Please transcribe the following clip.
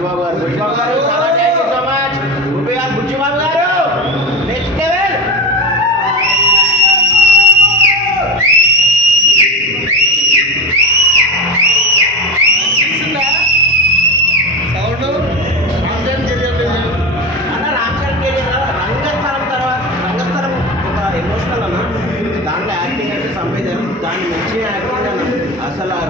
బుచ్చిబాబు గారు. బుచ్చిబాబు గారు చాలా thank you so much. Rupee గారు, బుచ్చిబాబు గారు నెక్స్ట్ లెవెల్. సౌండ్ అన్న రామచరణ్ కెరీర్ రంగస్థలం తర్వాత రంగస్థలం ఒక ఎమోషనల్ అన్న. దాంట్లో యాక్టింగ్ అంటే సంపేదారు, దాన్ని మంచి యాక్టింగ్ అన్న. అసలు ఆ